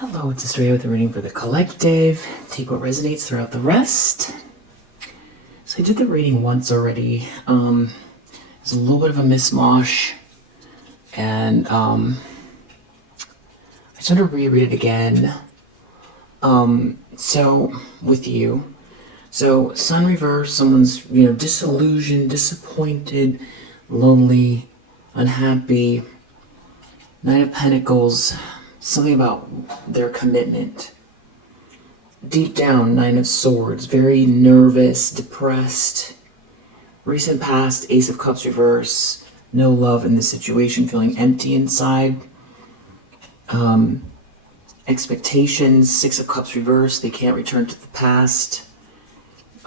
Hello, it's Australia with a reading for the collective. Take what resonates throughout the rest. So I did the reading once already. It's a little bit of a mishmash, and I just want to reread it again. So with you, so Sun reverse, someone's disillusioned, disappointed, lonely, unhappy. Nine of Pentacles. Something about their commitment. Deep down, Nine of Swords, very nervous, depressed. Recent past, Ace of Cups reverse, no love in the situation, feeling empty inside. Expectations, Six of Cups reverse, they can't return to the past.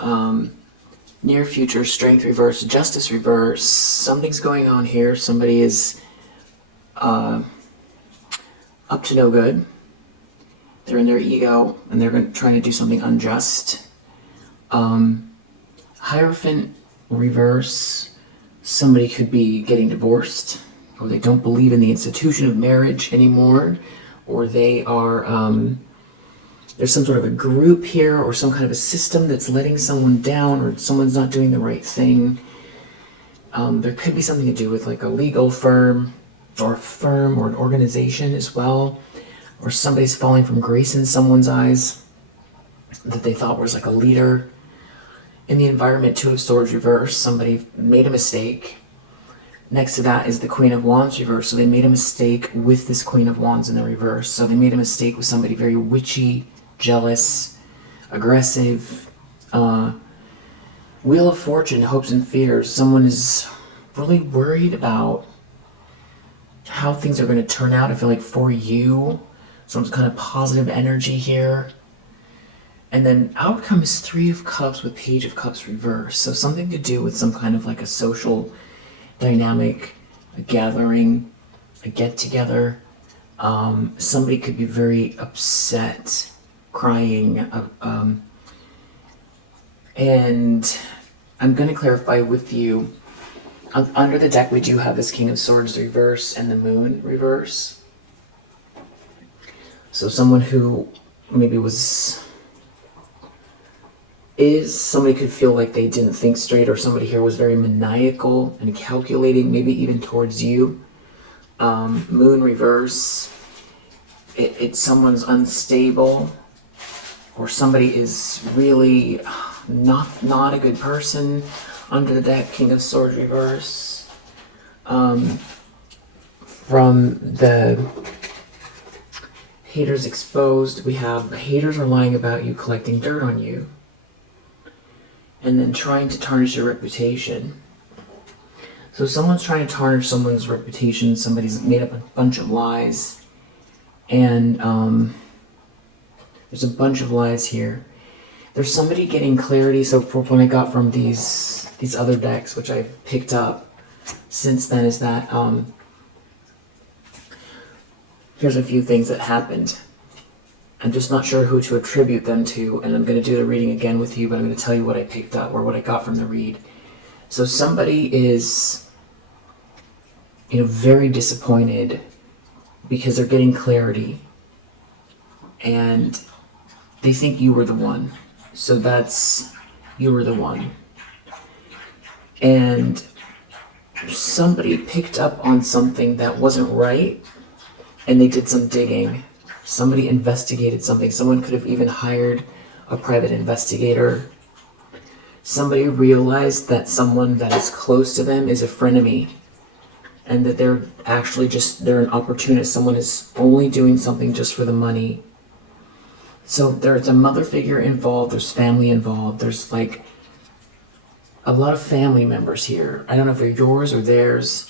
Near future, Strength reverse, Justice reverse. Something's going on here. Somebody is up to no good. They're in their ego and they're trying to do something unjust. Hierophant reverse. Somebody could be getting divorced, or they don't believe in the institution of marriage anymore, or they are there's some sort of a group here or some kind of a system that's letting someone down, or someone's not doing the right thing. There could be something to do with like a legal firm or an organization as well, or somebody's falling from grace in someone's eyes that they thought was like a leader in the environment. Two of Swords reverse, somebody made a mistake. Next to that is the Queen of Wands reverse, so they made a mistake with this Queen of Wands in the reverse. So they made a mistake with somebody very witchy, jealous, aggressive. Wheel of Fortune, hopes and fears. Someone is really worried about how things are going to turn out, I feel like, for you. Some kind of positive energy here. And then outcome is Three of Cups with Page of Cups reverse. So something to do with some kind of like a social dynamic, a gathering, a get-together. Somebody could be very upset, crying. And I'm going to clarify with you. Under the deck, we do have this King of Swords reverse and the Moon reverse. So someone who maybe somebody could feel like they didn't think straight, or somebody here was very maniacal and calculating, maybe even towards you. Moon reverse, it's someone's unstable, or somebody is really not a good person. Under the deck, King of Swords reverse. From the haters exposed, we have haters are lying about you, collecting dirt on you, and then trying to tarnish your reputation. So someone's trying to tarnish someone's reputation. Somebody's made up a bunch of lies, and there's a bunch of lies here. There's somebody getting clarity. So for what I got from these other decks, which I've picked up since then, is that here's a few things that happened. I'm just not sure who to attribute them to, and I'm going to do the reading again with you, but I'm going to tell you what I picked up or what I got from the read. So somebody is, very disappointed because they're getting clarity, and they think you were the one. So you were the one. And somebody picked up on something that wasn't right, and they did some digging. Somebody investigated something. Someone could have even hired a private investigator. Somebody realized that someone that is close to them is a frenemy, and that they're actually they're an opportunist. Someone is only doing something just for the money. So there's a mother figure involved, there's family involved, there's like a lot of family members here. I don't know if they're yours or theirs,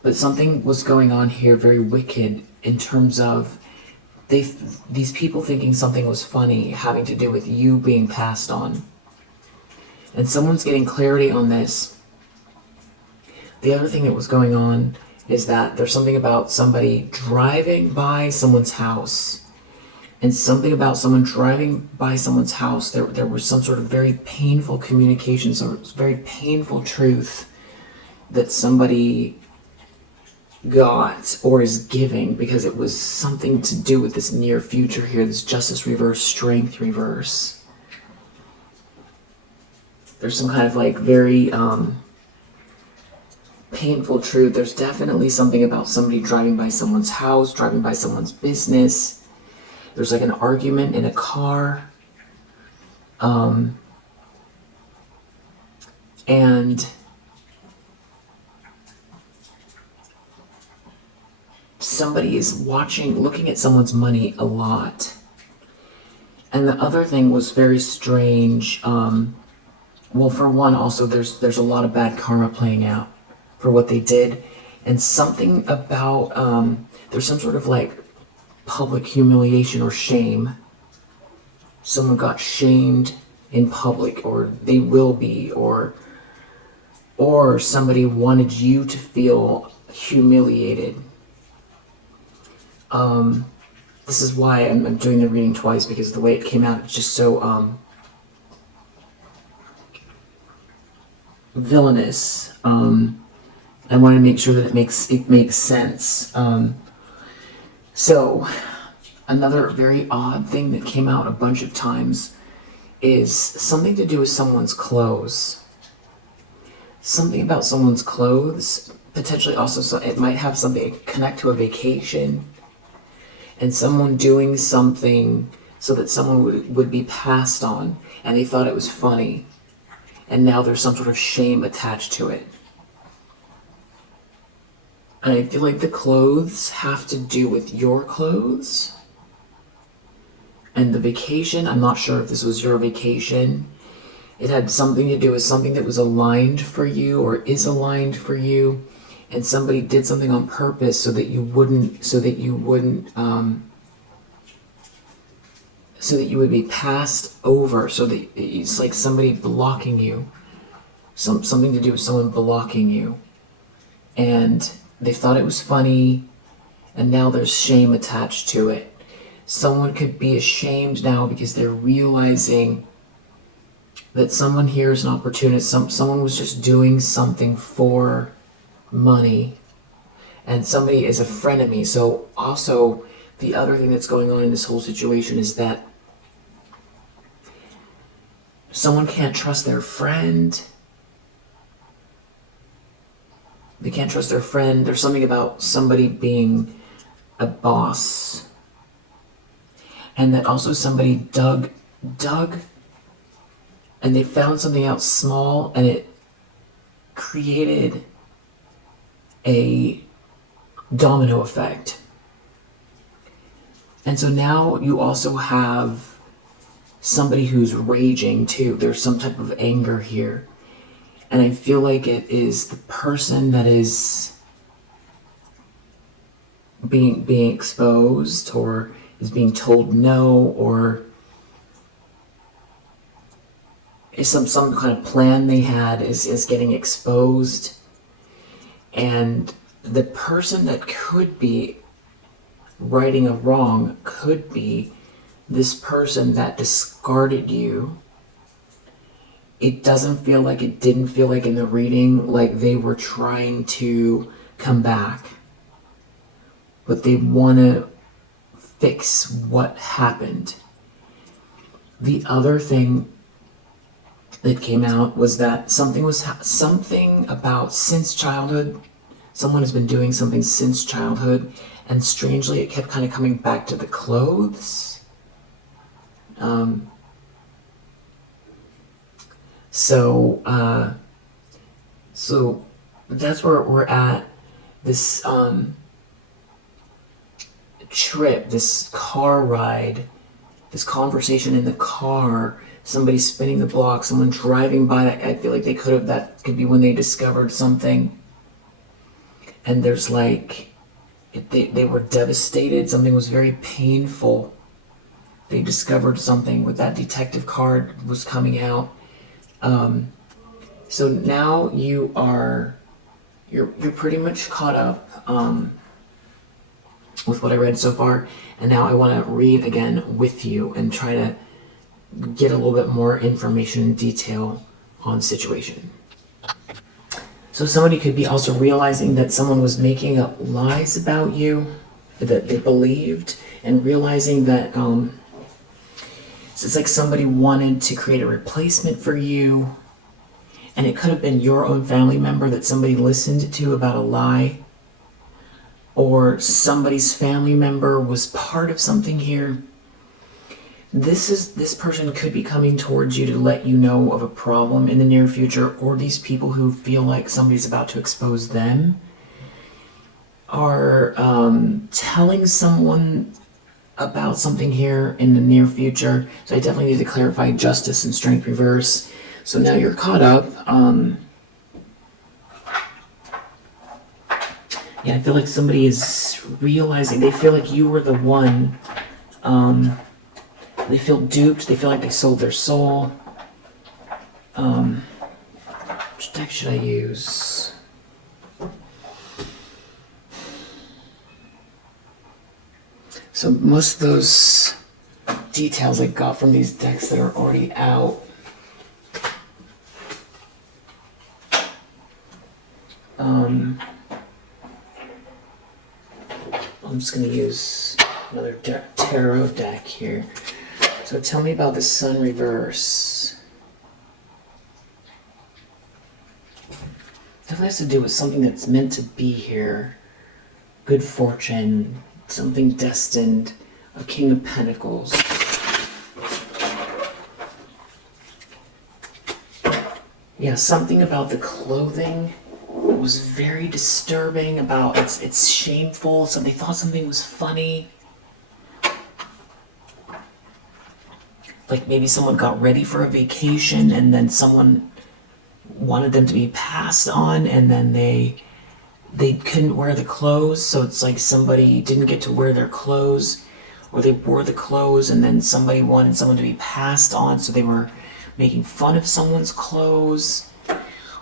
but something was going on here very wicked in terms of these people thinking something was funny having to do with you being passed on. And someone's getting clarity on this. The other thing that was going on is that there's something about somebody driving by someone's house. And something about someone driving by someone's house, there was some sort of very painful communication, so it was very painful truth that somebody got or is giving, because it was something to do with this near future here, this justice reverse, strength reverse. There's some kind of like very painful truth. There's definitely something about somebody driving by someone's house, driving by someone's business. There's like an argument in a car. And somebody is looking at someone's money a lot. And the other thing was very strange. Well, for one, also there's a lot of bad karma playing out for what they did, and something about there's some sort of like public humiliation or shame. Someone got shamed in public, or they will be, or somebody wanted you to feel humiliated. This is why I'm doing the reading twice, because the way it came out, it's just so villainous. I want to make sure that it makes sense. So another very odd thing that came out a bunch of times is something to do with someone's clothes. Something about someone's clothes, potentially also, so it might have something connect to a vacation, and someone doing something so that someone would be passed on, and they thought it was funny, and now there's some sort of shame attached to it. And I feel like the clothes have to do with your clothes. And the vacation, I'm not sure if this was your vacation. It had something to do with something that was aligned for you or is aligned for you. And somebody did something on purpose so that you would be passed over, so that it's like somebody blocking you. Something to do with someone blocking you. And they thought it was funny, and now there's shame attached to it. Someone could be ashamed now because they're realizing that someone here is an opportunist. Someone was just doing something for money, and somebody is a frenemy. So also, the other thing that's going on in this whole situation is that someone can't trust their friend. They can't trust their friend. There's something about somebody being a boss. And that also somebody dug, and they found something out small, and it created a domino effect. And so now you also have somebody who's raging too. There's some type of anger here. And I feel like it is the person that is being exposed, or is being told no, or is some kind of plan they had is getting exposed. And the person that could be righting a wrong could be this person that discarded you. It didn't feel like in the reading like they were trying to come back, but they want to fix what happened. The other thing that came out was that something about since childhood. Someone has been doing something since childhood, and strangely it kept kind of coming back to the clothes. So that's where we're at. This trip, this car ride, this conversation in the car, somebody spinning the block, someone driving by. I feel like that could be when they discovered something. And there's like, they were devastated. Something was very painful. They discovered something with that detective card was coming out. So now you're pretty much caught up with what I read so far, and now I want to read again with you and try to get a little bit more information and detail on the situation. So somebody could be also realizing that someone was making up lies about you that they believed, and realizing that so it's like somebody wanted to create a replacement for you, and it could have been your own family member that somebody listened to about a lie, or somebody's family member was part of something here. This person could be coming towards you to let you know of a problem in the near future, or these people who feel like somebody's about to expose them are telling someone about something here in the near future. So I definitely need to clarify justice and strength reverse. So now you're caught up. Yeah, I feel like somebody is realizing, they feel like you were the one. They feel duped. They feel like they sold their soul. Which deck should I use? So most of those details I got from these decks that are already out. I'm just going to use another tarot deck here. So tell me about the Sun reverse. Definitely has to do with something that's meant to be here. Good fortune, something destined, a King of Pentacles. Yeah, something about the clothing was very disturbing, about it's shameful, so they thought something was funny. Like maybe someone got ready for a vacation and then someone wanted them to be passed on, and then they couldn't wear the clothes, so it's like somebody didn't get to wear their clothes, or they wore the clothes and then somebody wanted someone to be passed on, so they were making fun of someone's clothes.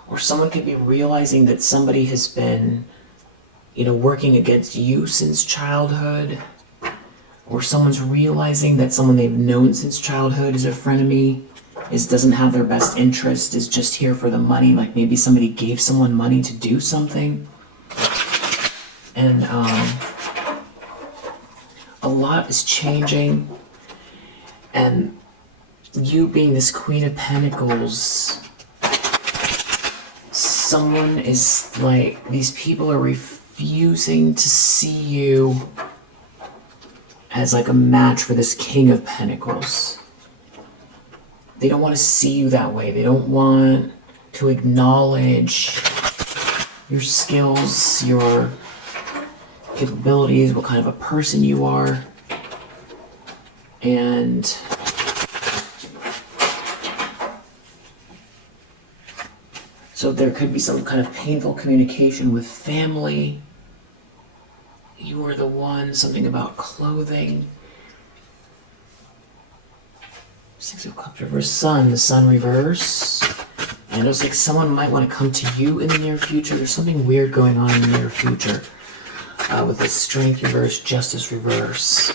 Or someone could be realizing that somebody has been, working against you since childhood. Or someone's realizing that someone they've known since childhood is a frenemy, doesn't have their best interest, is just here for the money. Like maybe somebody gave someone money to do something. And a lot is changing. And you being this Queen of Pentacles, someone is like, these people are refusing to see you as like a match for this King of Pentacles. They don't want to see you that way. They don't want to acknowledge your skills, your capabilities, what kind of a person you are. And so there could be some kind of painful communication with family. You are the one, something about clothing. Six of Cups reverse, Sun, the Sun reverse. And it was like someone might want to come to you in the near future. There's something weird going on in the near future. With the Strength reverse, Justice reverse.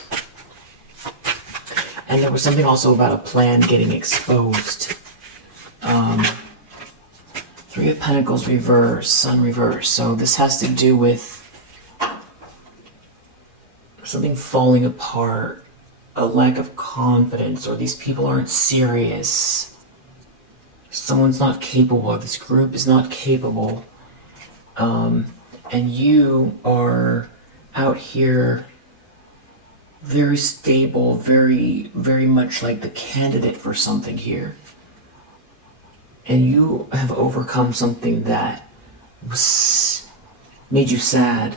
And there was something also about a plan getting exposed. Three of Pentacles reverse, Sun reverse. So this has to do with something falling apart, a lack of confidence, or these people aren't serious. Someone's not capable, this group is not capable. And you are out here very stable, very, very much like the candidate for something here. And you have overcome something that made you sad.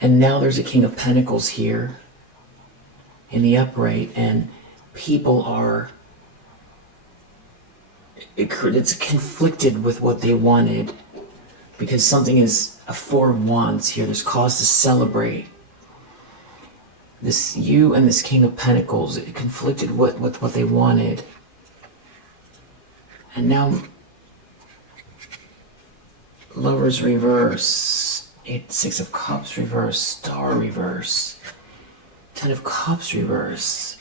And now there's a King of Pentacles here in the upright, and people are, it's conflicted with what they wanted, because something is a Four of Wands here. There's cause to celebrate. This, you and this King of Pentacles, it conflicted with what they wanted. And now, Lovers reverse, Six of Cups reverse, Star reverse, Ten of Cups reverse.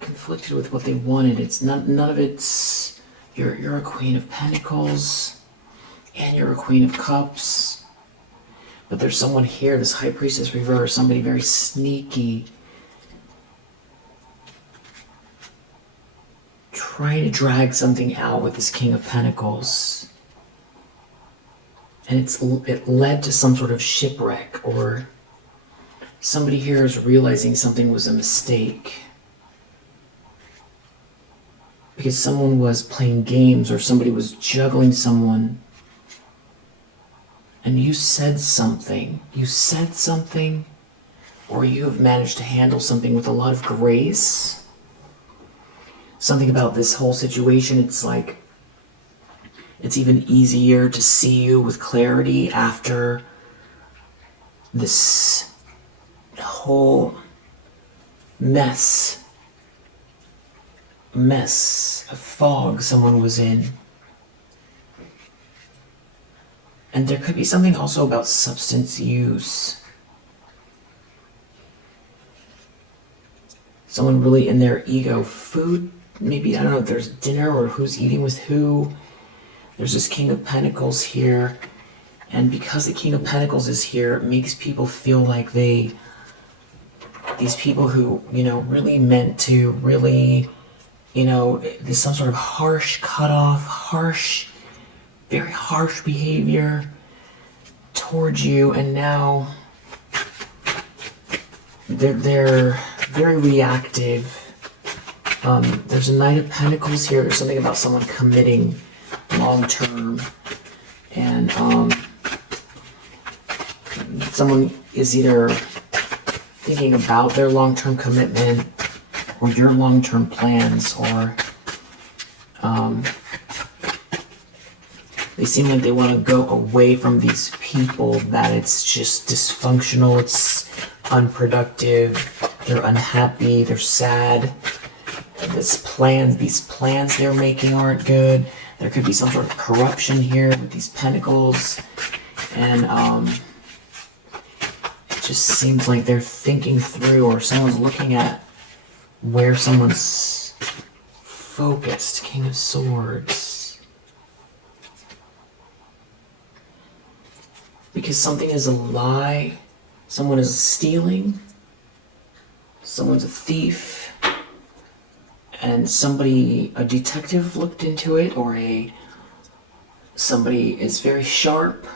Conflicted with what they wanted. It's none of it's, you're a Queen of Pentacles. And you're a Queen of Cups. But there's someone here, this High Priestess reverse, somebody very sneaky, trying to drag something out with this King of Pentacles. And it led to some sort of shipwreck, or somebody here is realizing something was a mistake. Because someone was playing games, or somebody was juggling someone. And you said something. Or you have managed to handle something with a lot of grace. Something about this whole situation, it's like, it's even easier to see you with clarity after this whole mess of fog someone was in. And there could be something also about substance use. Someone really in their ego. Food, maybe, I don't know if there's dinner or who's eating with who. There's this King of Pentacles here. And because the King of Pentacles is here, it makes people feel like these people who, really meant to really, there's some sort of harsh cutoff, very harsh behavior towards you, and now they're very reactive. There's a Knight of Pentacles here. There's something about someone committing long term, and someone is either thinking about their long-term commitment or your long-term plans, or they seem like they want to go away from these people, that it's just dysfunctional, it's unproductive, they're unhappy, they're sad. These plans they're making aren't good. There could be some sort of corruption here with these pentacles. And it just seems like they're thinking through, or someone's looking at where someone's focused. King of Swords. Because something is a lie, someone is stealing, someone's a thief, and a detective looked into it, or somebody is very sharp.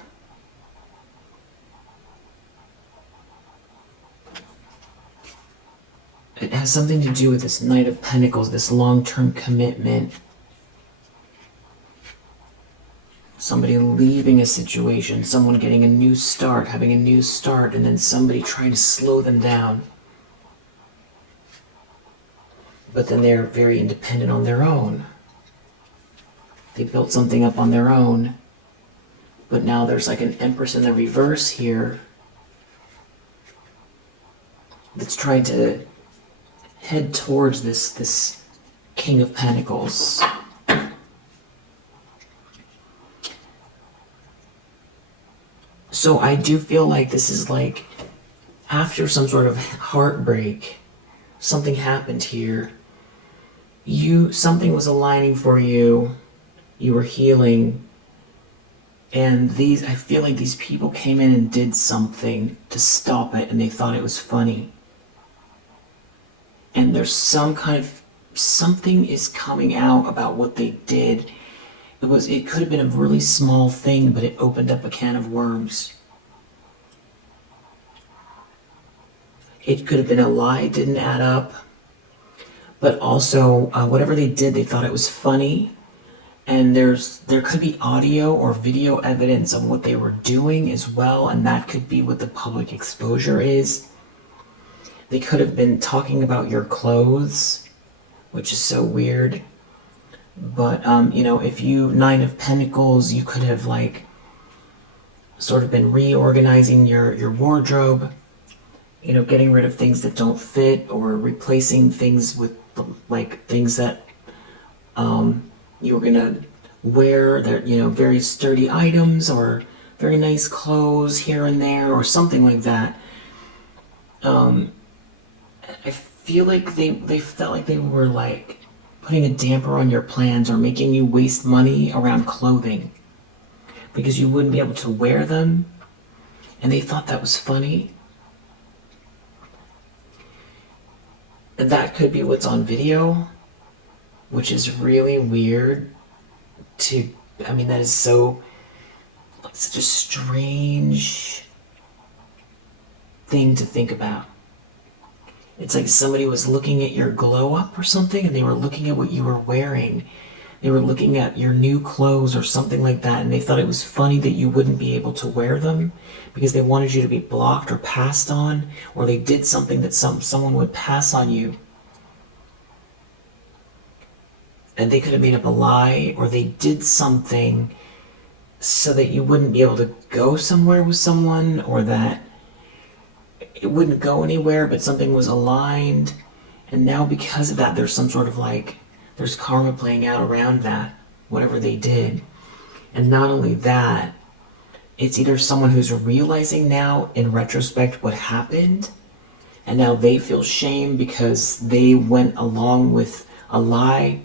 It has something to do with this Knight of Pentacles, this long-term commitment. Somebody leaving a situation, someone getting a new start, having a new start, and then somebody trying to slow them down. But then they're very independent on their own. They built something up on their own, but now there's like an Empress in the reverse here that's trying to head towards this King of Pentacles. So I do feel like this is like after some sort of heartbreak, something happened here. Something was aligning for you. You were healing. And I feel like these people came in and did something to stop it, and they thought it was funny. And there's something is coming out about what they did. It could have been a really small thing, but it opened up a can of worms. It could have been a lie, it didn't add up. But also, whatever they did, they thought it was funny. And there could be audio or video evidence of what they were doing as well, and that could be what the public exposure is. They could have been talking about your clothes, which is so weird. But, if Nine of Pentacles, you could have, sort of been reorganizing your wardrobe, getting rid of things that don't fit, or replacing things with, things that you were going to wear, that, very sturdy items, or very nice clothes here and there, or something like that. I feel like they felt like they were, putting a damper on your plans, or making you waste money around clothing. because you wouldn't be able to wear them, and they thought that was funny. And that could be what's on video, which is really weird that is such a strange thing to think about. It's like somebody was looking at your glow up or something, and they were looking at what you were wearing. They were looking at your new clothes or something like that, and they thought it was funny that you wouldn't be able to wear them because they wanted you to be blocked or passed on, or they did something that someone would pass on you. And they could have made up a lie, or they did something so that you wouldn't be able to go somewhere with someone, or that it wouldn't go anywhere, but something was aligned. And now because of that, there's some sort of there's karma playing out around that, whatever they did. And not only that, it's either someone who's realizing now in retrospect what happened, and now they feel shame because they went along with a lie,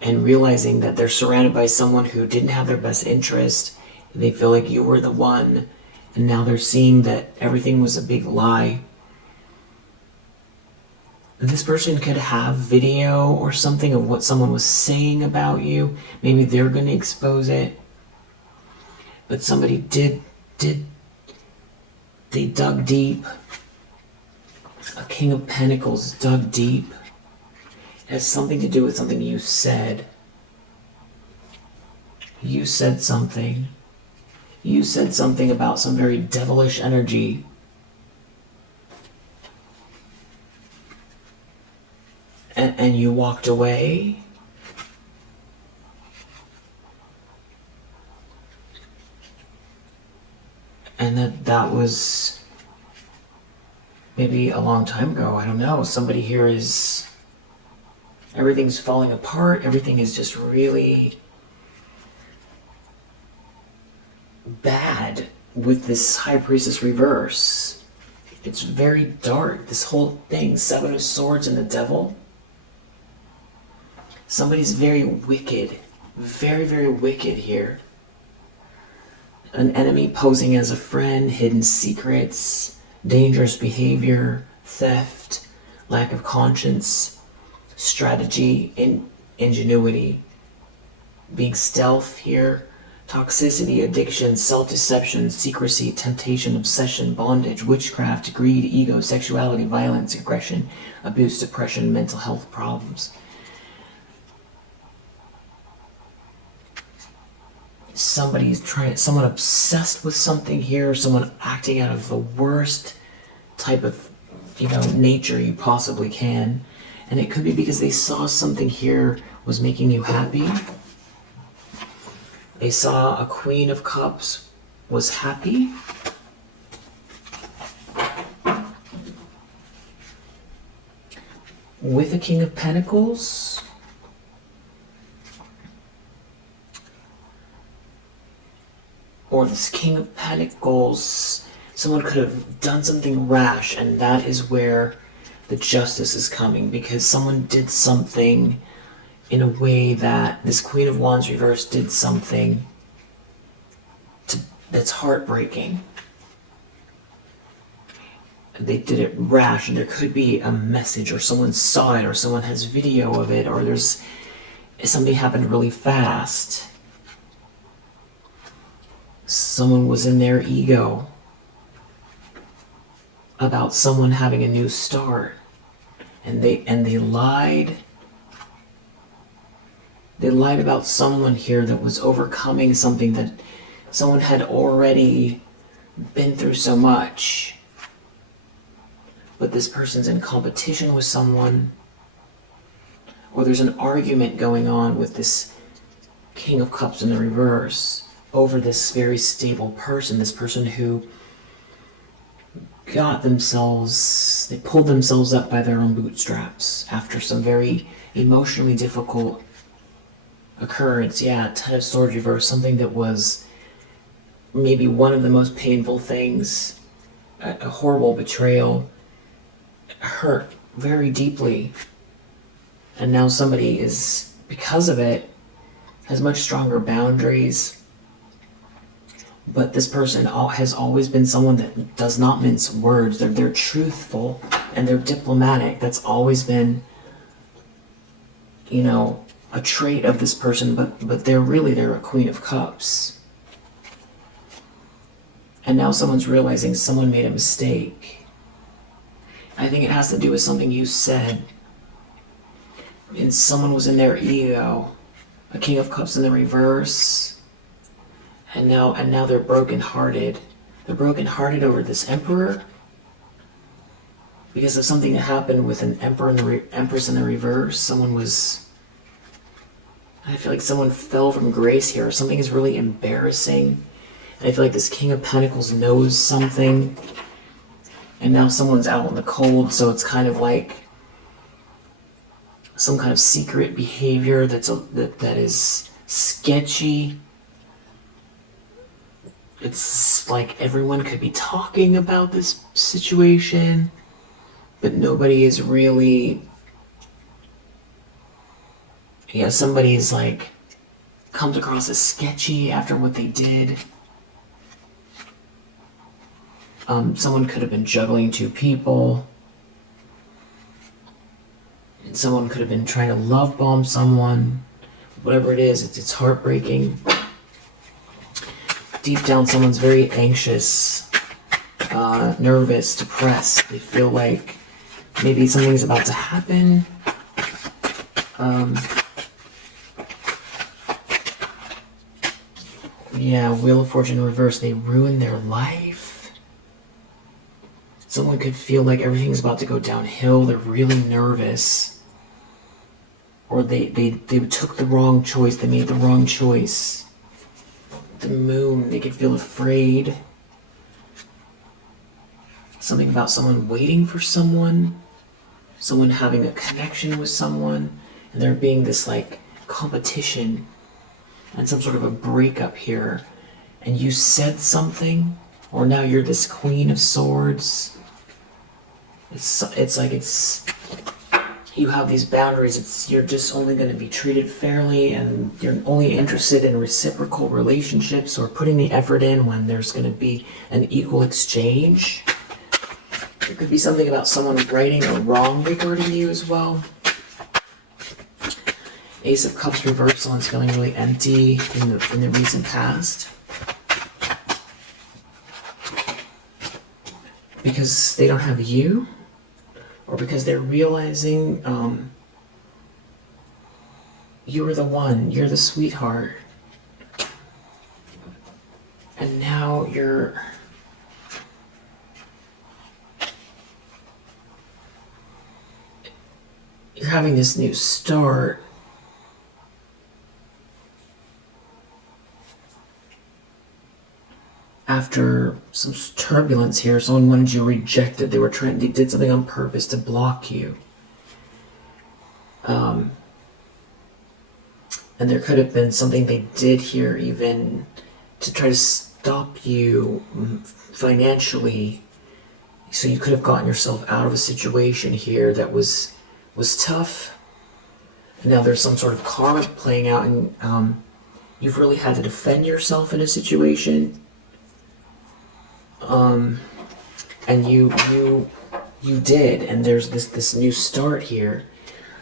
and realizing that they're surrounded by someone who didn't have their best interest. They feel like you were the one, and now they're seeing that everything was a big lie. This person could have video or something of what someone was saying about you. Maybe they're going to expose it. But somebody they dug deep. A King of Pentacles dug deep. It has something to do with something you said. You said something. You said something about some very devilish energy. And you walked away. And that was maybe a long time ago. I don't know. Somebody here is... Everything's falling apart. Everything is just really bad with this High Priestess reverse. It's very dark. This whole thing, Seven of Swords and the Devil. Somebody's very wicked. Very, very wicked here. An enemy posing as a friend, hidden secrets, dangerous behavior, theft, lack of conscience, strategy, ingenuity, being stealth here, toxicity, addiction, self-deception, secrecy, temptation, obsession, bondage, witchcraft, greed, ego, sexuality, violence, aggression, abuse, depression, mental health problems. Someone obsessed with something here, someone acting out of the worst type of, nature you possibly can. And it could be because they saw something here was making you happy. They saw a Queen of Cups was happy. With a King of Pentacles. Or this King of Pentacles, someone could have done something rash, and that is where the justice is coming, because someone did something in a way that this Queen of Wands reverse did something that's heartbreaking. They did it rash, and there could be a message, or someone saw it, or someone has video of it, or something happened really fast. Someone was in their ego about someone having a new start, and they lied. They lied about someone here that was overcoming something that someone had already been through so much. But this person's in competition with someone, or there's an argument going on with this King of Cups in the reverse over this very stable person, this person who they pulled themselves up by their own bootstraps after some very emotionally difficult occurrence. Yeah, Ten of Swords reverse, something that was maybe one of the most painful things, a horrible betrayal, hurt very deeply. And now somebody is, because of it, has much stronger boundaries, But this person has always been someone that does not mince words. They're truthful and they're diplomatic. That's always been, a trait of this person, but they're a Queen of Cups. And now someone's realizing someone made a mistake. I think it has to do with something you said. And someone was in their ego. A King of Cups in the reverse. And now they're brokenhearted. They're brokenhearted over this Emperor. Because of something that happened with an Emperor and the Empress in the reverse. I feel like someone fell from grace here. Something is really embarrassing. And I feel like this King of Pentacles knows something. And now someone's out in the cold, so it's kind of like some kind of secret behavior that is sketchy. It's like everyone could be talking about this situation, but nobody is really... Yeah, somebody's like comes across as sketchy after what they did. Someone could have been juggling two people. And someone could have been trying to love bomb someone. Whatever it is, it's heartbreaking. Deep down, someone's very anxious, nervous, depressed. They feel like maybe something's about to happen. Yeah, Wheel of Fortune in reverse. They ruined their life. Someone could feel like everything's about to go downhill. They're really nervous. Or they took the wrong choice. They made the wrong choice. The Moon, they could feel afraid. Something about someone waiting for someone. Someone having a connection with someone. And there being this like competition. And some sort of a breakup here, and you said something, or now you're this Queen of Swords. It's like you have these boundaries. You're just only going to be treated fairly, and you're only interested in reciprocal relationships or putting the effort in when there's going to be an equal exchange. There could be something about someone righting a wrong regarding you as well. Ace of Cups reversed, someone's feeling really empty in the recent past. Because they don't have you, or because they're realizing you're the one, you're the sweetheart. And now you're having this new start. After some turbulence here, someone wanted you rejected. They did something on purpose to block you. And there could have been something they did here even to try to stop you financially. So you could have gotten yourself out of a situation here that was tough. And now there's some sort of karma playing out, and you've really had to defend yourself in a situation. And you did, and there's this new start here.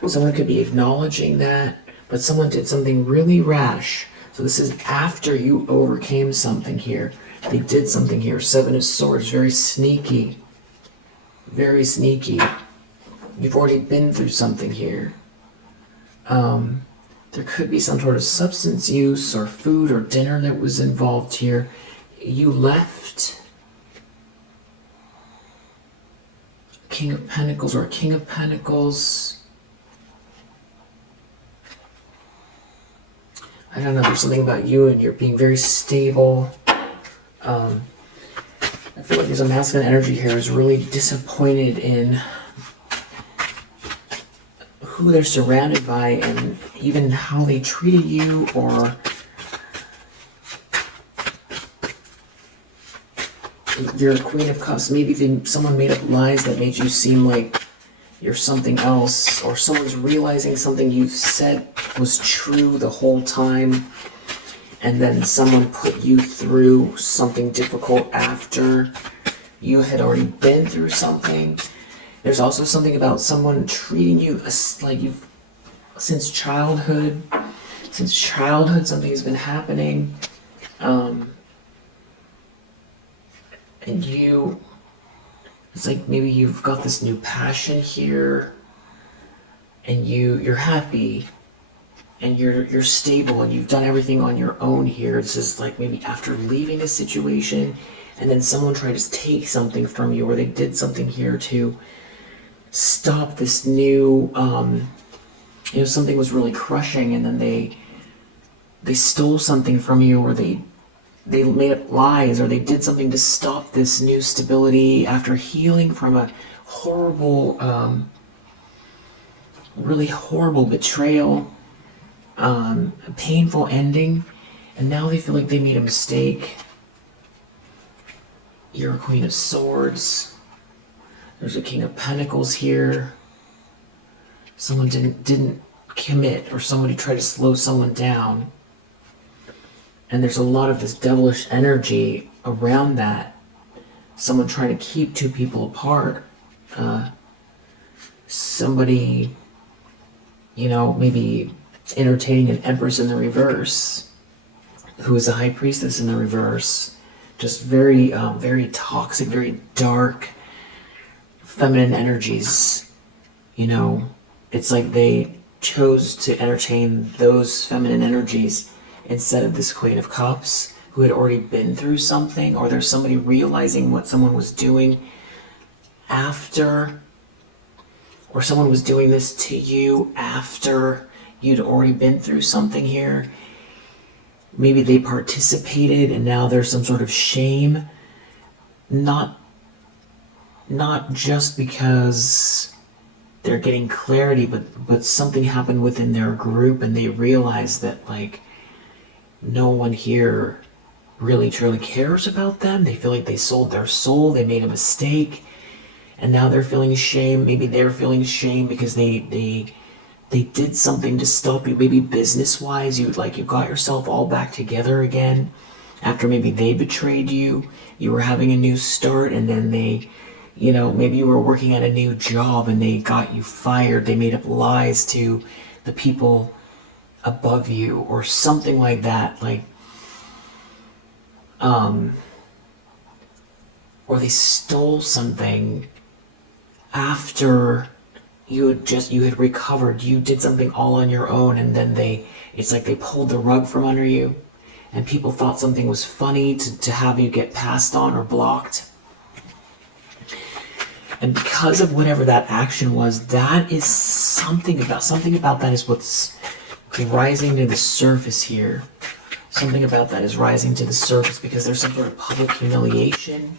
Someone could be acknowledging that, but someone did something really rash. So this is after you overcame something here. They did something here. Seven of Swords, very sneaky. Very sneaky. You've already been through something here. There could be some sort of substance use or food or dinner that was involved here. You left. King of Pentacles or King of Pentacles. I don't know, there's something about you and you're being very stable. I feel like there's a masculine energy here who's really disappointed in who they're surrounded by and even how they treated you, or you're a Queen of Cups. Maybe someone made up lies that made you seem like you're something else, or someone's realizing something you've said was true the whole time, and then someone put you through something difficult after you had already been through something. There's also something about someone treating you like you've, since childhood, something has been happening. And it's like maybe you've got this new passion here, and you're happy, and you're stable, and you've done everything on your own here. It's just like maybe after leaving a situation, and then someone tried to take something from you, or they did something here to stop this new, something was really crushing, and then they stole something from you, or they made up lies, or they did something to stop this new stability after healing from a horrible, really horrible betrayal, a painful ending, and now they feel like they made a mistake. You're a Queen of Swords. There's a King of Pentacles here. Someone didn't commit, or somebody tried to slow someone down. And there's a lot of this devilish energy around that. Someone trying to keep two people apart. Somebody, maybe entertaining an Empress in the reverse, who is a High Priestess in the reverse. Just very, very toxic, very dark, feminine energies. It's like they chose to entertain those feminine energies instead of this Queen of Cups, who had already been through something, or there's somebody realizing what someone was doing after, or someone was doing this to you after you'd already been through something here. Maybe they participated and now there's some sort of shame, not just because they're getting clarity, but something happened within their group and they realized that no one here really truly cares about them. They feel like they sold their soul, they made a mistake, and now they're feeling shame. Maybe they're feeling shame because they did something to stop you, maybe business-wise. You got yourself all back together again after maybe they betrayed you. You were having a new start, and then maybe you were working at a new job and they got you fired. They made up lies to the people above you or something like that, or they stole something after you had recovered. You did something all on your own, and then it's like they pulled the rug from under you, and people thought something was funny to have you get passed on or blocked. And because of whatever that action was, that is something about that is what's rising to the surface here. Something about that is rising to the surface because there's some sort of public humiliation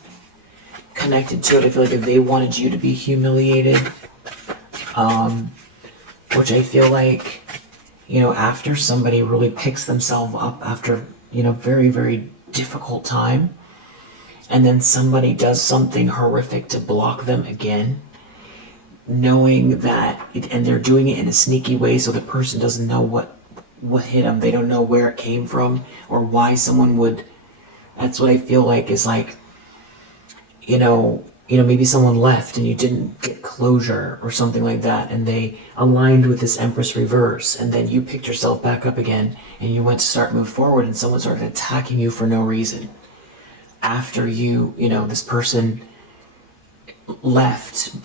connected to it. I feel like if they wanted you to be humiliated, which I feel like, after somebody really picks themselves up after, very, very difficult time, and then somebody does something horrific to block them again, knowing that, and they're doing it in a sneaky way so the person doesn't know what hit them. They don't know where it came from or why someone would. That's what I feel like is maybe someone left and you didn't get closure or something like that, and they aligned with this Empress reverse, and then you picked yourself back up again and you went to move forward, and someone started attacking you for no reason after this person left,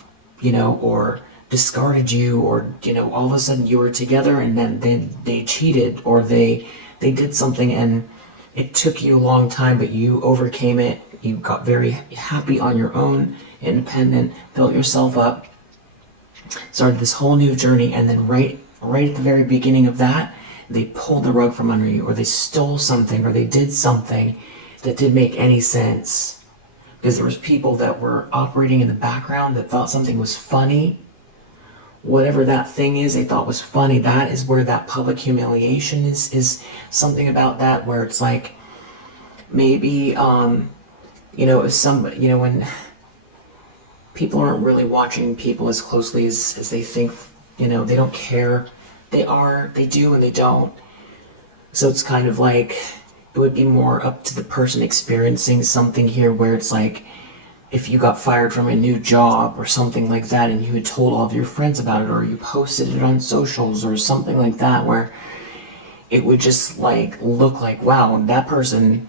or discarded you, or all of a sudden you were together and then they cheated, or they did something and it took you a long time, but you overcame it. You got very happy on your own, independent, built yourself up, started this whole new journey, and then right at the very beginning of that, they pulled the rug from under you, or they stole something, or they did something that didn't make any sense. Because there was people that were operating in the background that thought something was funny. Whatever that thing is they thought was funny, that is where that public humiliation is something about that, where it's like, maybe, if somebody, when people aren't really watching people as closely as they think, they don't care. They do and they don't. So it's kind of like, it would be more up to the person experiencing something here, where it's like, if you got fired from a new job or something like that, and you had told all of your friends about it, or you posted it on socials or something like that, where it would just like look like, wow, that person,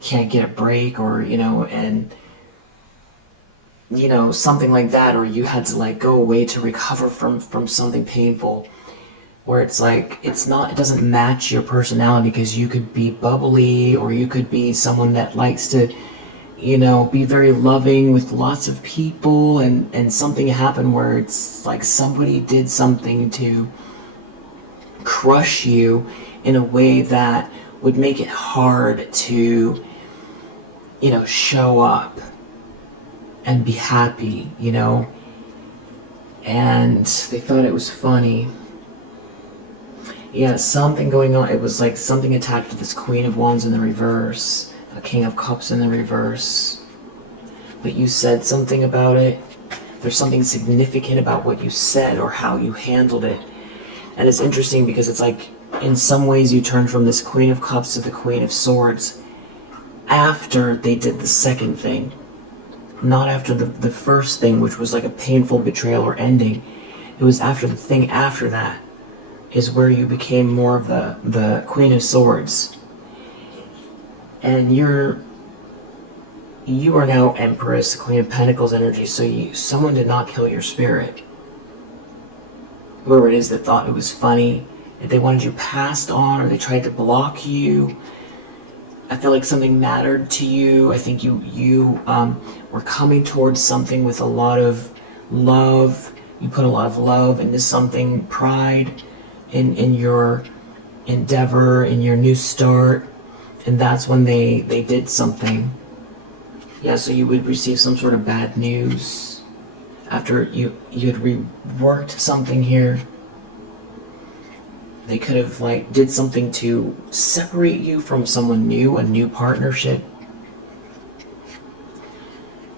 can't get a break, or, and, something like that, or you had to like go away to recover from something painful, where it's like, it doesn't match your personality, because you could be bubbly, or you could be someone that likes to, be very loving with lots of people, and something happened where it's like somebody did something to crush you in a way that would make it hard to, show up and be happy, and they thought it was funny. Yeah, something going on. It was like something attached to this Queen of Wands in the reverse, a King of Cups in the reverse. But you said something about it. There's something significant about what you said or how you handled it. And it's interesting because it's like, in some ways you turned from this Queen of Cups to the Queen of Swords after they did the second thing. Not after the first thing, which was like a painful betrayal or ending. It was after the thing after that is where you became more of the Queen of Swords. And you are now Empress, Queen of Pentacles energy, so someone did not kill your spirit. Whoever it is that thought it was funny, if they wanted you passed on, or they tried to block you, I feel like something mattered to you. I think you were coming towards something with a lot of love. You put a lot of love into something, pride in your endeavor, in your new start, and that's when they did something. Yeah, so you would receive some sort of bad news after you had reworked something here. They could have like did something to separate you from someone new, a new partnership.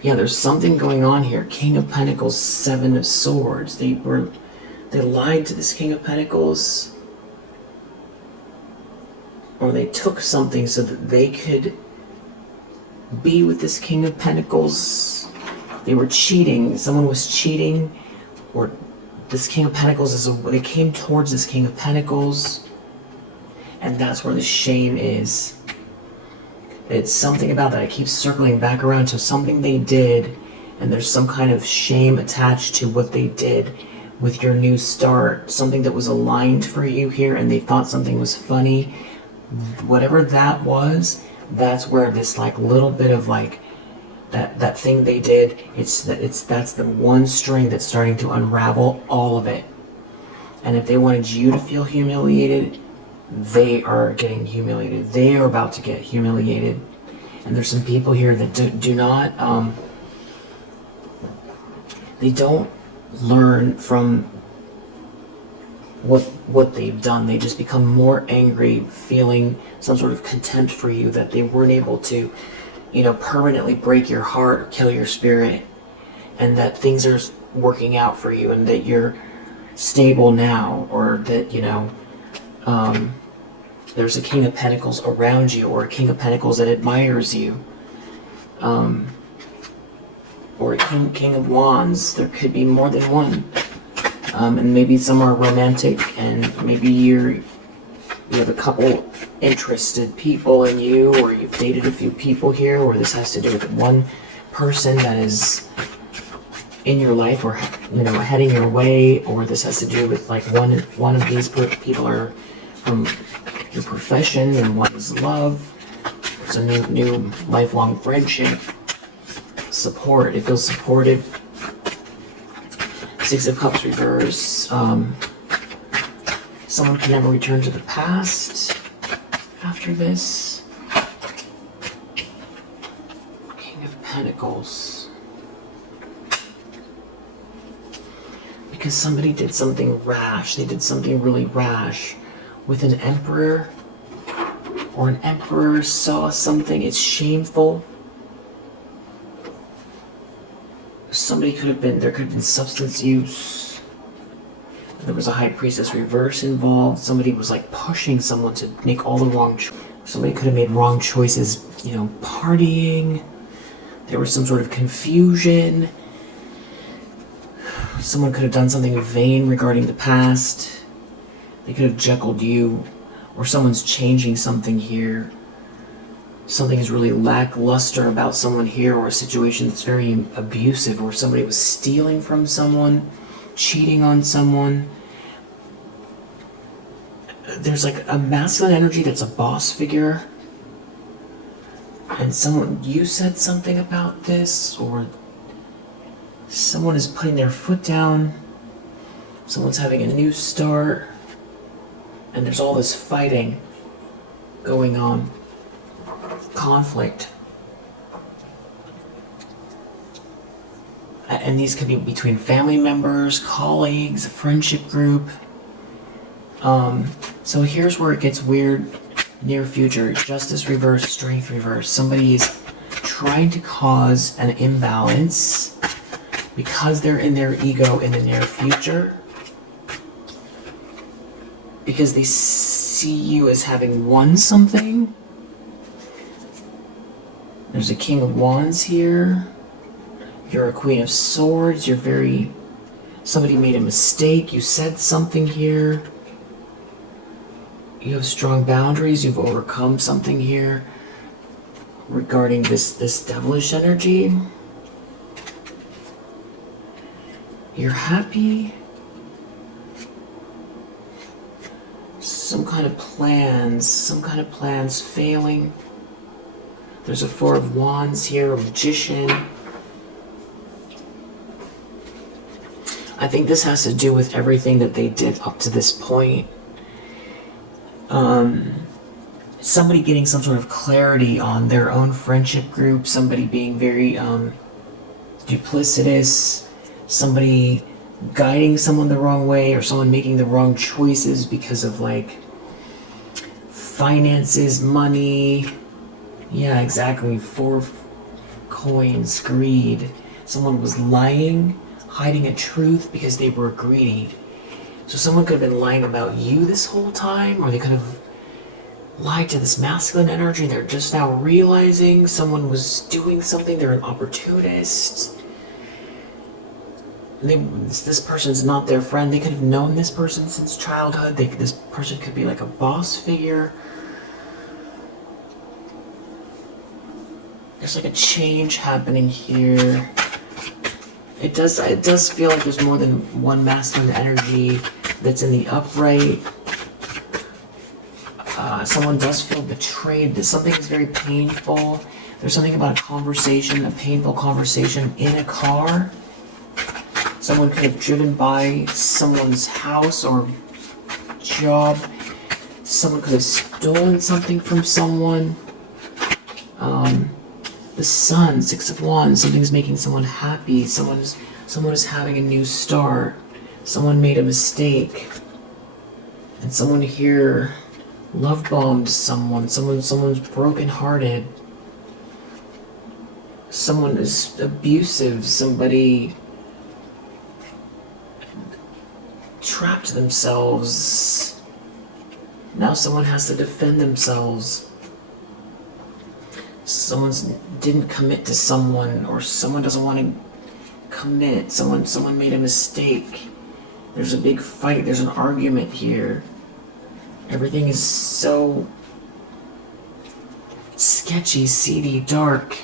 Yeah, there's something going on here. King of Pentacles, Seven of Swords. They lied to this King of Pentacles, or they took something so that they could be with this King of Pentacles. They were cheating. Someone was cheating, or this King of Pentacles they came towards this King of Pentacles, and that's where the shame is. It's something about that. I keep circling back around to something they did, and there's some kind of shame attached to what they did with your new start. Something that was aligned for you here, and they thought something was funny. Whatever that was, that's where this like little bit of like that thing they did, that's the one string that's starting to unravel all of it. And if they wanted you to feel humiliated, they are getting humiliated. They are about to get humiliated. And there's some people here that do not, they don't learn from what they've done. They just become more angry, feeling some sort of contempt for you, that they weren't able to, permanently break your heart or kill your spirit, and that things are working out for you, and that you're stable now, or that, there's a King of Pentacles around you, or a King of Pentacles that admires you, or a King of Wands. There could be more than one. And maybe some are romantic, and maybe you have a couple interested people in you, or you've dated a few people here, or this has to do with one person that is in your life, or heading your way, or this has to do with like one of these people are from your profession, and one is love. It's a new lifelong friendship. Support. It feels supportive. Six of Cups reverse. Someone can never return to the past after this. King of Pentacles. Because somebody did something rash. They did something really rash with an emperor, or an emperor saw something. It's shameful. There could have been substance use. There was a High Priestess reverse involved. Somebody was like pushing someone to make all the wrong choices. Somebody could have made wrong choices, partying. There was some sort of confusion. Someone could have done something vain regarding the past. They could have jeckled you, or someone's changing something here. Something is really lackluster about someone here, or a situation that's very abusive, or somebody was stealing from someone, cheating on someone. There's like a masculine energy that's a boss figure, and you said something about this, or someone is putting their foot down, someone's having a new start, and there's all this fighting going on, conflict. And these could be between family members, colleagues, a friendship group. So here's where it gets weird. Near future, justice reverse, strength reverse. Somebody is trying to cause an imbalance because they're in their ego in the near future, because they see you as having won something. There's a King of Wands here. You're a Queen of Swords. Somebody made a mistake. You said something here. You have strong boundaries. You've overcome something here regarding this devilish energy. You're happy. Some kind of plans failing. There's a Four of Wands here, a Magician. I think this has to do with everything that they did up to this point. Somebody getting some sort of clarity on their own friendship group, somebody being very duplicitous, somebody guiding someone the wrong way, or someone making the wrong choices because of finances, money. Yeah, exactly. 4 of Coins, greed. Someone was lying, hiding a truth because they were greedy. So someone could have been lying about you this whole time, or they could have lied to this masculine energy. They're just now realizing someone was doing something. They're an opportunist. This person's not their friend. They could have known this person since childhood. This person could be like a boss figure. There's like a change happening here. It does feel like there's more than one masculine energy that's in the upright. Someone does feel betrayed. Something is very painful. There's something about a conversation, a painful conversation in a car. Someone could have driven by someone's house or job. Someone could have stolen something from someone. The Sun, 6 of Wands, something's making someone happy. Someone is having a new start. Someone made a mistake. And someone here love bombed someone. Someone's broken hearted. Someone is abusive. Somebody trapped themselves. Now someone has to defend themselves. Someone didn't commit to someone, or someone doesn't want to commit. Someone made a mistake. There's a big fight. There's an argument here. Everything is so sketchy, seedy, dark.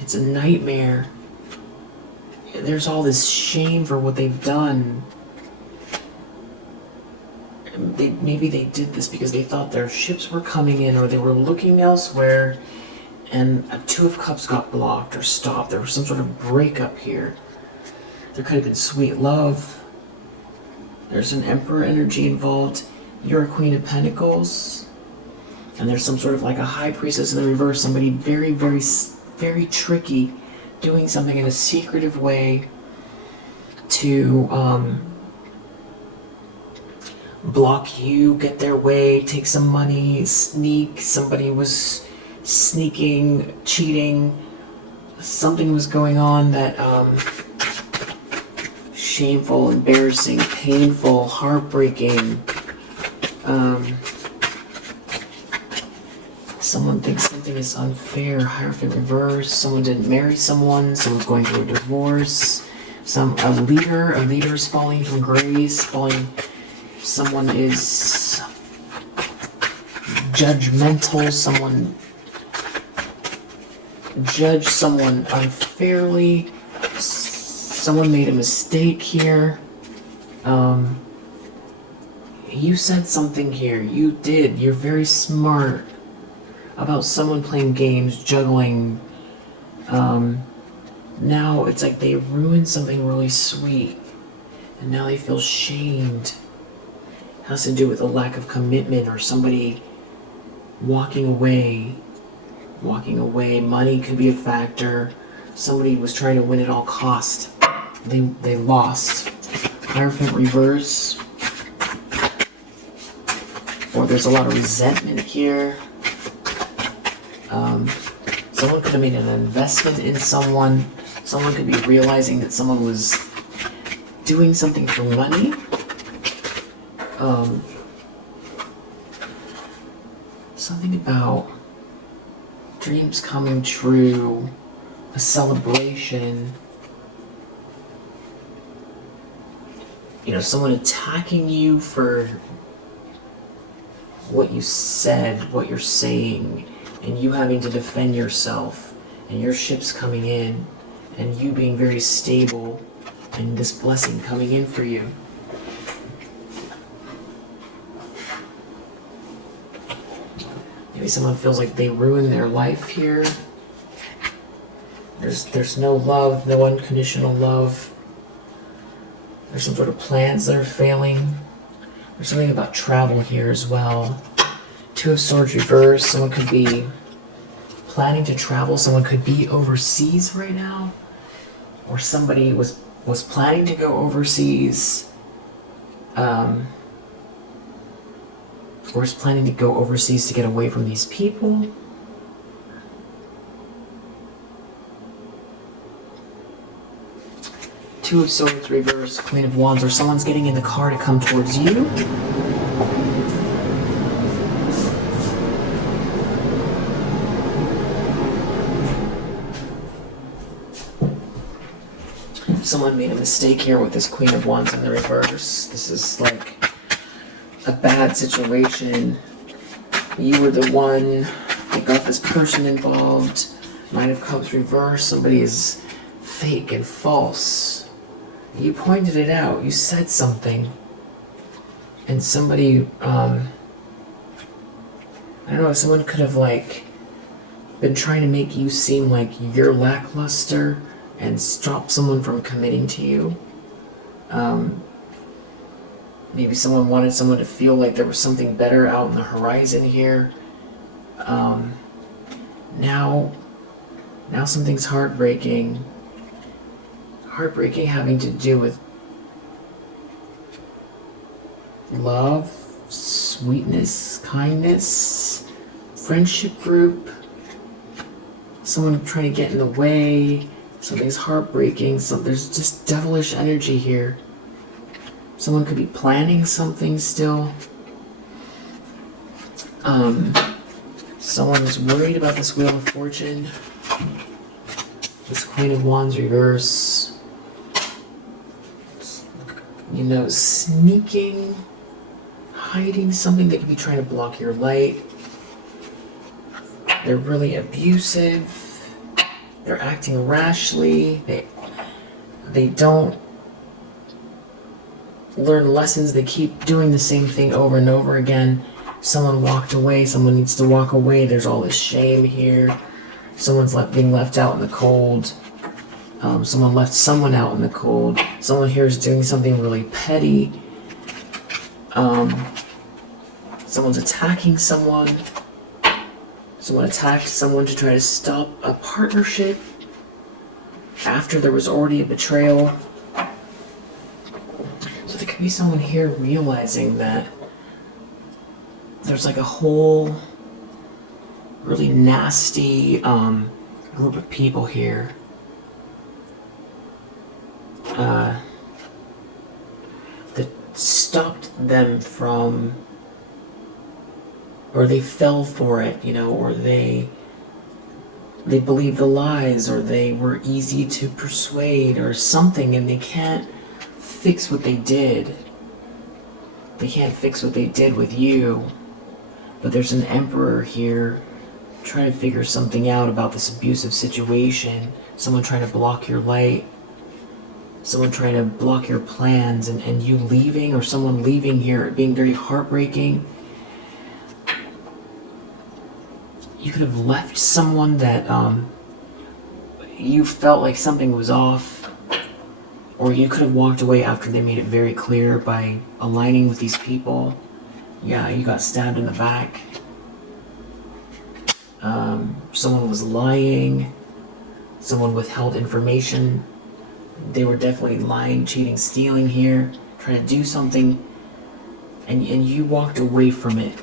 It's a nightmare. There's all this shame for what they've done. Maybe they did this because they thought their ships were coming in, or they were looking elsewhere, and a 2 of Cups got blocked or stopped. There was some sort of breakup here. There could have been sweet love. There's an Emperor energy involved. You're a Queen of Pentacles. And there's some sort of like a High Priestess in the reverse. Somebody very, very, very tricky, doing something in a secretive way to block you, get their way, take some money, sneak. Somebody was sneaking, cheating. Something was going on that shameful, embarrassing, painful, heartbreaking. Someone thinks something is unfair. Hierophant reverse. Someone didn't marry someone. Someone's going through a divorce. A leader is falling from grace. Someone is judgmental. Someone judged someone unfairly. Someone made a mistake here. You said something here. You did. You're very smart about someone playing games, juggling. Now it's like they ruined something really sweet, and now they feel shamed. It has to do with a lack of commitment or somebody walking away. Money could be a factor. Somebody was trying to win at all cost. They lost. Hierophant reverse. Or there's a lot of resentment here. Someone could have made an investment in someone. Someone could be realizing that someone was doing something for money. Something about dreams coming true, a celebration. Someone attacking you for what you said, what you're saying, and you having to defend yourself, and your ships coming in, and you being very stable, and this blessing coming in for you. Maybe someone feels like they ruined their life here. There's no love, no unconditional love. There's some sort of plans that are failing. There's something about travel here as well. Two of Swords reversed. Someone could be planning to travel. Someone could be overseas right now. Or somebody was planning to go overseas. Or is planning to go overseas to get away from these people. Two of Swords reversed, Queen of Wands, or someone's getting in the car to come towards you. Someone made a mistake here with this Queen of Wands in the reverse. This is like a bad situation. You were the one that got this person involved. Nine of Cups reversed. Somebody is fake and false. You pointed it out. You said something. And somebody, I don't know, someone could have been trying to make you seem like you're lackluster and stop someone from committing to you. Maybe someone wanted someone to feel like there was something better out on the horizon here. Now something's heartbreaking. Heartbreaking having to do with love, sweetness, kindness, friendship group, someone trying to get in the way, something's heartbreaking, there's just devilish energy here. Someone could be planning something still. Someone's worried about this Wheel of Fortune. This Queen of Wands reverse. Sneaking, hiding something. They could be trying to block your light. They're really abusive. They're acting rashly. They don't learn lessons. They keep doing the same thing over and over again. Someone walked away. Someone needs to walk away. There's all this shame here. Someone's being left out in the cold. Someone left someone out in the cold. Someone here is doing something really petty. Someone's attacking someone. Someone attacked someone to try to stop a partnership after there was already a betrayal. So there could be someone here realizing that there's a whole really nasty group of people here. That stopped them from or they fell for it, or they believed the lies, or they were easy to persuade or something, and they can't fix what they did. They can't fix what they did with you. But there's an emperor here trying to figure something out about this abusive situation. Someone trying to block your light. Someone trying to block your plans, and you leaving, or someone leaving here, being very heartbreaking. You could have left someone that you felt like something was off, or you could have walked away after they made it very clear by aligning with these people. Yeah, you got stabbed in the back. Someone was lying. Someone withheld information. They were definitely lying, cheating, stealing here, trying to do something, and you walked away from it.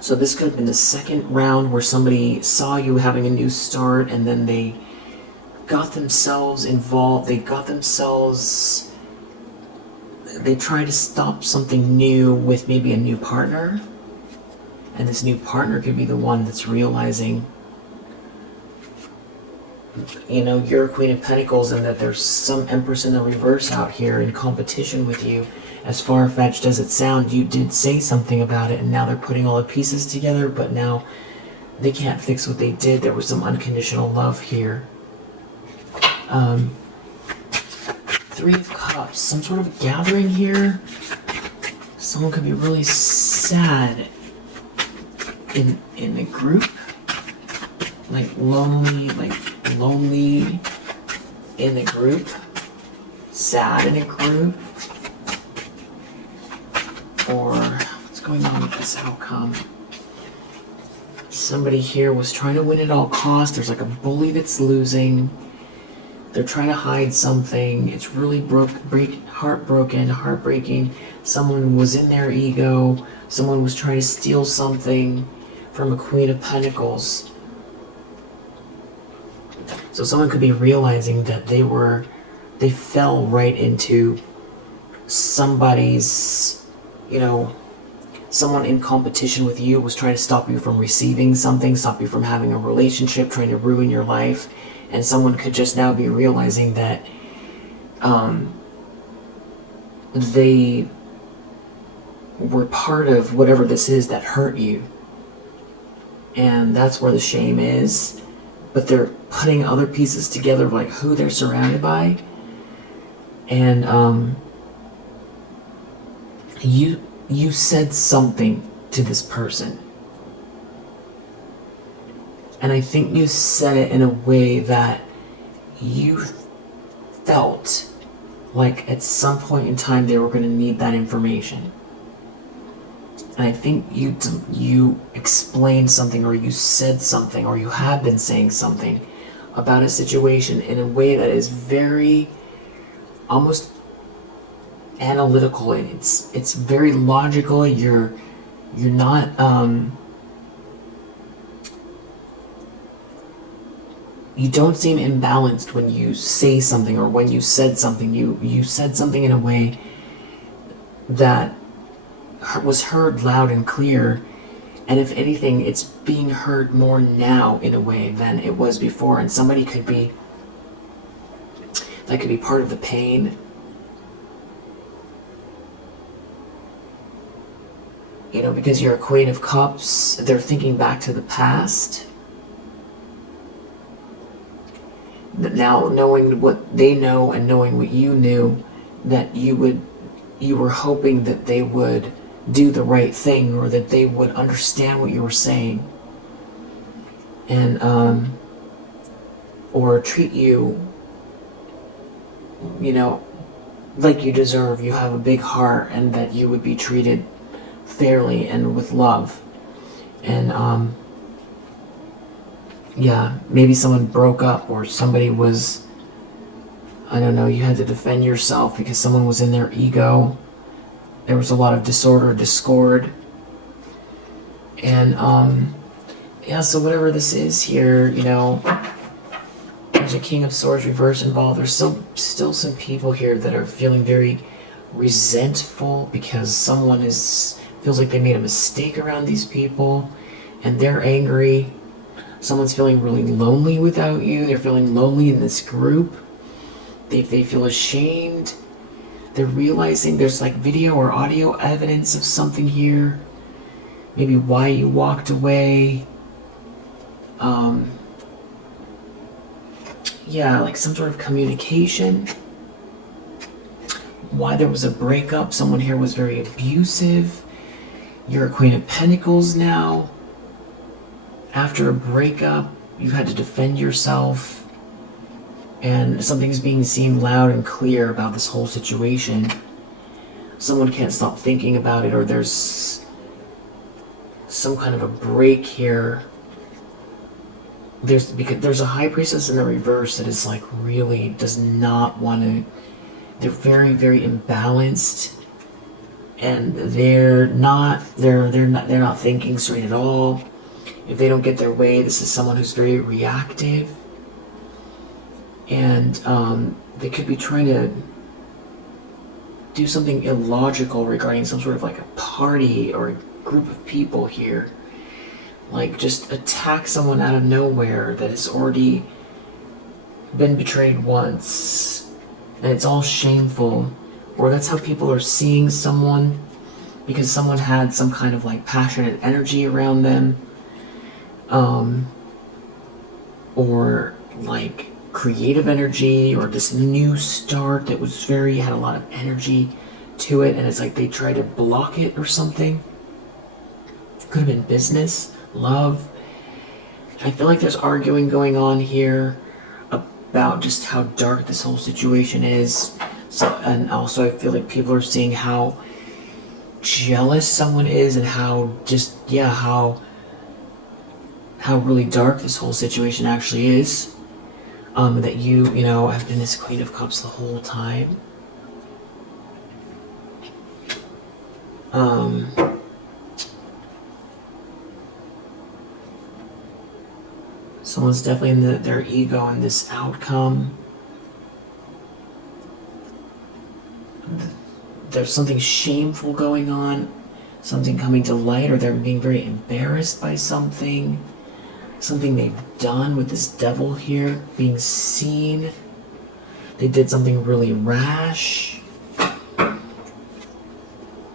So this could have been the second round where somebody saw you having a new start, and then they got themselves involved. They tried to stop something new with maybe a new partner. And this new partner could be the one that's realizing, you're a Queen of Pentacles, and that there's some Empress in the reverse out here in competition with you. As far-fetched as it sounds, you did say something about it, and now they're putting all the pieces together, but now they can't fix what they did. There was some unconditional love here. Three of Cups, some sort of gathering here. Someone could be really sad in a group, like lonely in a group, sad in a group. Or what's going on with this outcome? Somebody here was trying to win at all costs. There's like a bully that's losing. They're trying to hide something. It's really heartbreaking. Someone was in their ego. Someone was trying to steal something from a Queen of Pentacles. So someone could be realizing that they fell right into somebody's, someone in competition with you was trying to stop you from receiving something, stop you from having a relationship, trying to ruin your life. And someone could just now be realizing that they were part of whatever this is that hurt you. And that's where the shame is. But they're putting other pieces together of like who they're surrounded by. And you said something to this person. And I think you said it in a way that you felt like at some point in time they were going to need that information. And I think you explained something, or you said something, or you have been saying something about a situation in a way that is very almost analytical. It's very logical. You're not you don't seem imbalanced when you say something, or when you said something. You said something in a way that was heard loud and clear, and if anything, it's being heard more now in a way than it was before. And somebody that could be part of the pain. Because you're a Queen of Cups, they're thinking back to the past. Now, knowing what they know and knowing what you knew, that you were hoping that they would do the right thing, or that they would understand what you were saying, and or treat you, like you deserve. You have a big heart, and that you would be treated fairly and with love. And maybe someone broke up, or somebody was, I don't know, you had to defend yourself because someone was in their ego. There was a lot of disorder, discord. And so whatever this is here, there's a King of Swords reverse involved. There's still some people here that are feeling very resentful because someone feels like they made a mistake around these people and they're angry. Someone's feeling really lonely without you. They're feeling lonely in this group. They feel ashamed. They're realizing there's like video or audio evidence of something here. Maybe why you walked away. Yeah, like some sort of communication. Why there was a breakup. Someone here was very abusive. You're a Queen of Pentacles now. After a breakup, you had to defend yourself. And something's being seen loud and clear about this whole situation. Someone can't stop thinking about it, or there's some kind of a break here. There's a High Priestess in the reverse that is like really does not want to. They're very, very imbalanced, and they're not thinking straight at all. If they don't get their way, this is someone who's very reactive, and they could be trying to do something illogical regarding some sort of like a party or a group of people here. Like just attack someone out of nowhere that has already been betrayed once, and it's all shameful. Or that's how people are seeing someone, because someone had some kind of like passionate energy around them, or like creative energy, or this new start that was had a lot of energy to it, and it's like they tried to block it or something. Could have been business, love. I feel like there's arguing going on here about just how dark this whole situation is. So, and also I feel like people are seeing how jealous someone is, and how just, yeah, how really dark this whole situation actually is. That you know, have been this Queen of Cups the whole time. Someone's definitely in their ego in this outcome. There's something shameful going on, something coming to light, or they're being very embarrassed by something they've done with this devil here being seen. They did something really rash.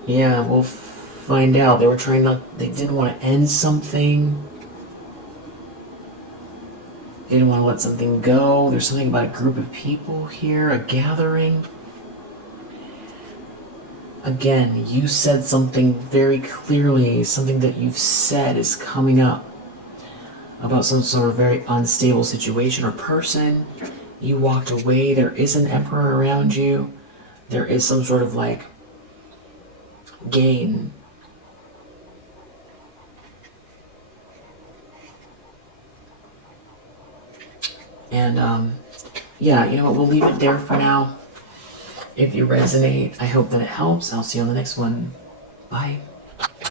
Yeah, we'll find out. They didn't want to end something. They didn't want to let something go. There's something about a group of people here, a gathering. Again, you said something very clearly, something that you've said is coming up about some sort of very unstable situation or person. You walked away. There is an Emperor around you. There is some sort of like gain. And yeah, you know what, we'll leave it there for now. If you resonate, I hope that it helps. I'll see you on the next one. Bye.